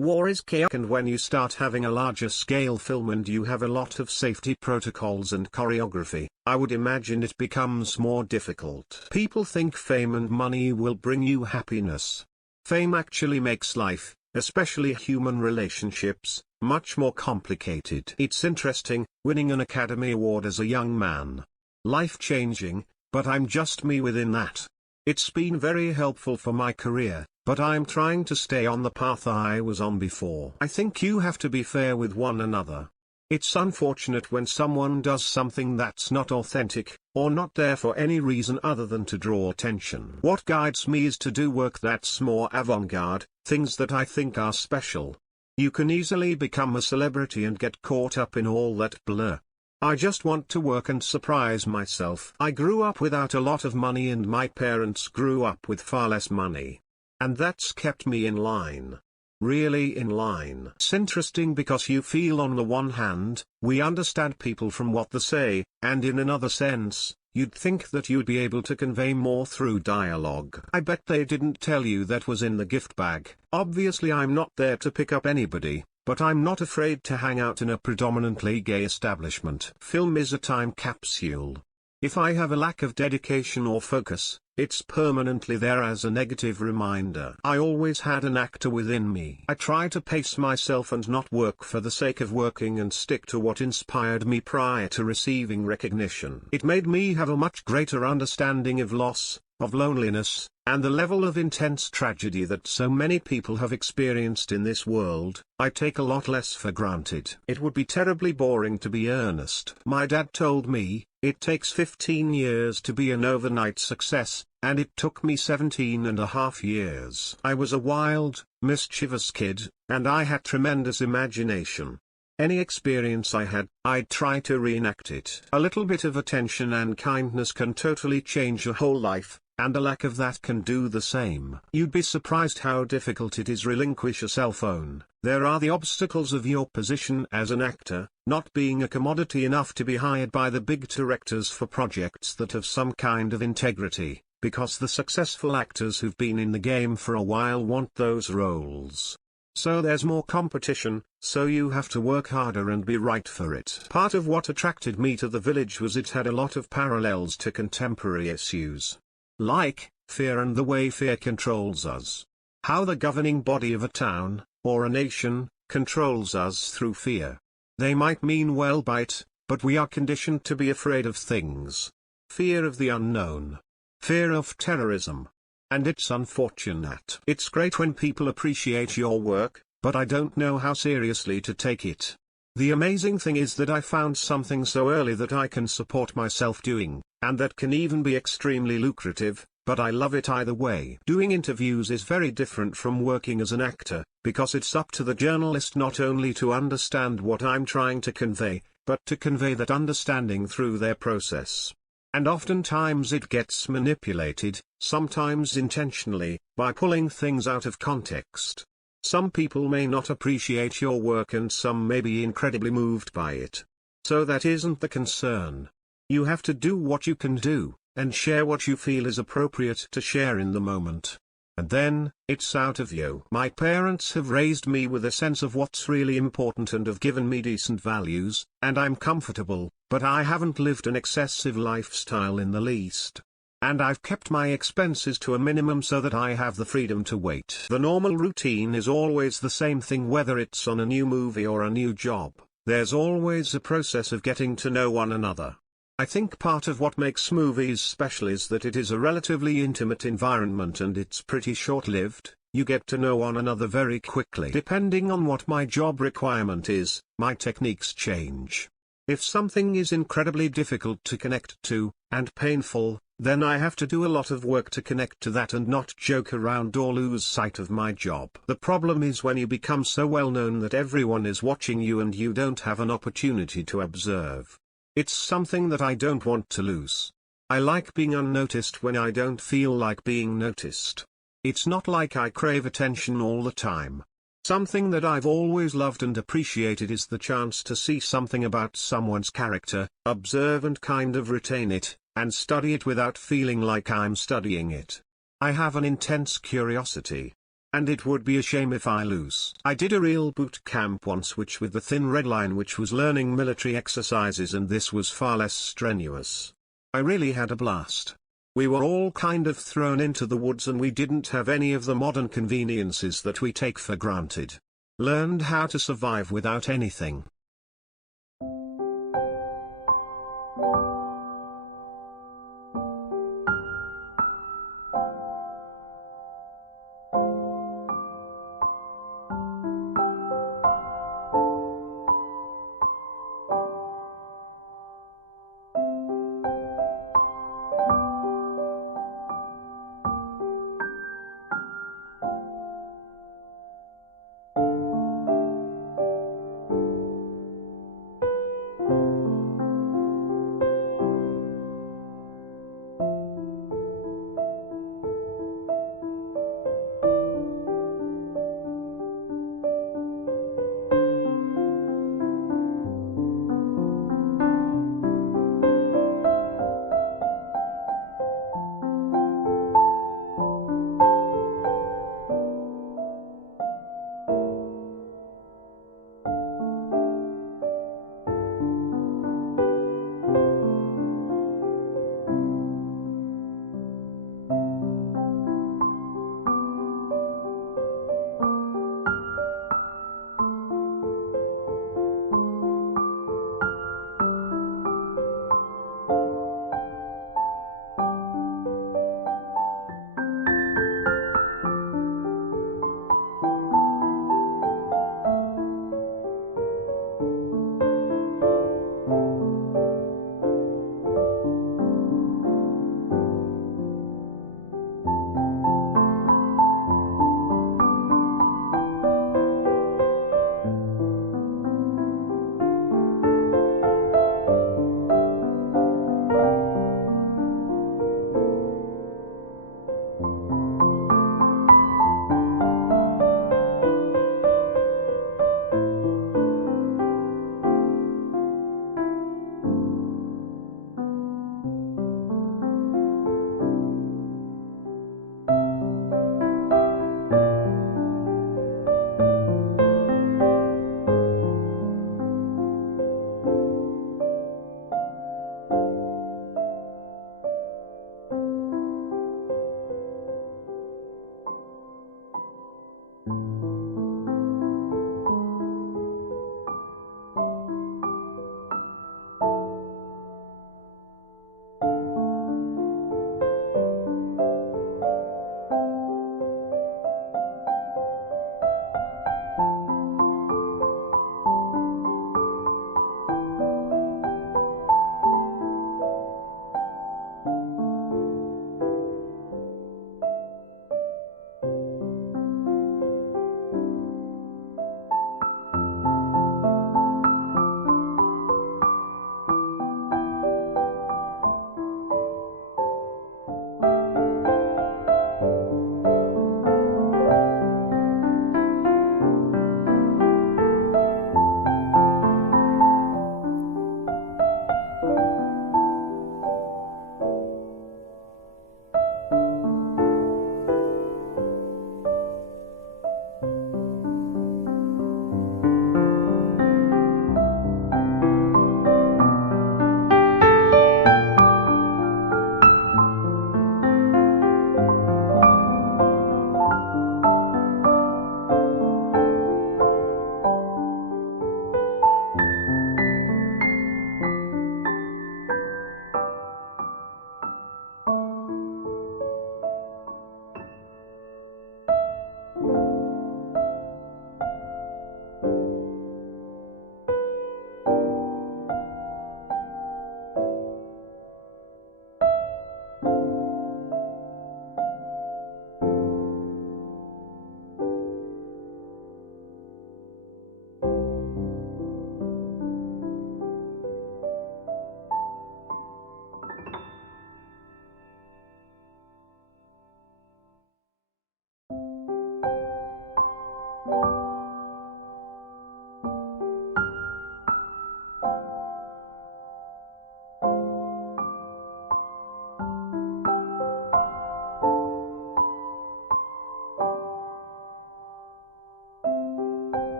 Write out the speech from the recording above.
War is chaos, and when you start having a larger scale film and you have a lot of safety protocols and choreography, I would imagine it becomes more difficult. People think fame and money will bring you happiness. Fame actually makes life, especially human relationships, much more complicated. It's interesting, winning an Academy Award as a young man. Life-changing, but I'm just me within that. It's been very helpful for my career, but I'm trying to stay on the path I was on before. I think you have to be fair with one another. It's unfortunate when someone does something that's not authentic, or not there for any reason other than to draw attention. What guides me is to do work that's more avant-garde, things that I think are special. You can easily become a celebrity and get caught up in all that blur. I just want to work and surprise myself. I grew up without a lot of money and my parents grew up with far less money. And that's kept me in line. Really in line. It's interesting because you feel on the one hand, we understand people from what they say, and in another sense, you'd think that you'd be able to convey more through dialogue. I bet they didn't tell you that was in the gift bag. Obviously I'm not there to pick up anybody, but I'm not afraid to hang out in a predominantly gay establishment. Film is a time capsule. If I have a lack of dedication or focus, it's permanently there as a negative reminder. I always had an actor within me. I try to pace myself and not work for the sake of working and stick to what inspired me prior to receiving recognition. It made me have a much greater understanding of loss, of loneliness, and the level of intense tragedy that so many people have experienced in this world. I take a lot less for granted. It would be terribly boring to be earnest. My dad told me, it takes 15 years to be an overnight success, and it took me 17.5 years. I was a wild, mischievous kid, and I had tremendous imagination. Any experience I had, I'd try to reenact it. A little bit of attention and kindness can totally change your whole life, and a lack of that can do the same. You'd be surprised how difficult it is to relinquish a cell phone. There are the obstacles of your position as an actor, not being a commodity enough to be hired by the big directors for projects that have some kind of integrity, because the successful actors who've been in the game for a while want those roles. So there's more competition, so you have to work harder and be right for it. Part of what attracted me to the village was it had a lot of parallels to contemporary issues. Like, fear and the way fear controls us. How the governing body of a town, or a nation, controls us through fear. They might mean well by it, but we are conditioned to be afraid of things. Fear of the unknown. Fear of terrorism. And it's unfortunate. It's great when people appreciate your work, but I don't know how seriously to take it. The amazing thing is that I found something so early that I can support myself doing, and that can even be extremely lucrative, but I love it either way. Doing interviews is very different from working as an actor, because it's up to the journalist not only to understand what I'm trying to convey, but to convey that understanding through their process. And oftentimes it gets manipulated, sometimes intentionally, by pulling things out of context. Some people may not appreciate your work and some may be incredibly moved by it. So that isn't the concern. You have to do what you can do, and share what you feel is appropriate to share in the moment. And then, it's out of you. My parents have raised me with a sense of what's really important and have given me decent values, and I'm comfortable, but I haven't lived an excessive lifestyle in the least. And I've kept my expenses to a minimum so that I have the freedom to wait. The normal routine is always the same thing, whether it's on a new movie or a new job. There's always a process of getting to know one another. I think part of what makes movies special is that it is a relatively intimate environment and it's pretty short-lived. You get to know one another very quickly. Depending on what my job requirement is, my techniques change. If something is incredibly difficult to connect to, and painful, then I have to do a lot of work to connect to that and not joke around or lose sight of my job. The problem is when you become so well known that everyone is watching you and you don't have an opportunity to observe. It's something that I don't want to lose. I like being unnoticed when I don't feel like being noticed. It's not like I crave attention all the time. Something that I've always loved and appreciated is the chance to see something about someone's character, observe and kind of retain it, and study it without feeling like I'm studying it. I have an intense curiosity. And it would be a shame if I lose. I did a real boot camp once, which with the thin red line, which was learning military exercises, and this was far less strenuous. I really had a blast. We were all kind of thrown into the woods and we didn't have any of the modern conveniences that we take for granted. Learned how to survive without anything.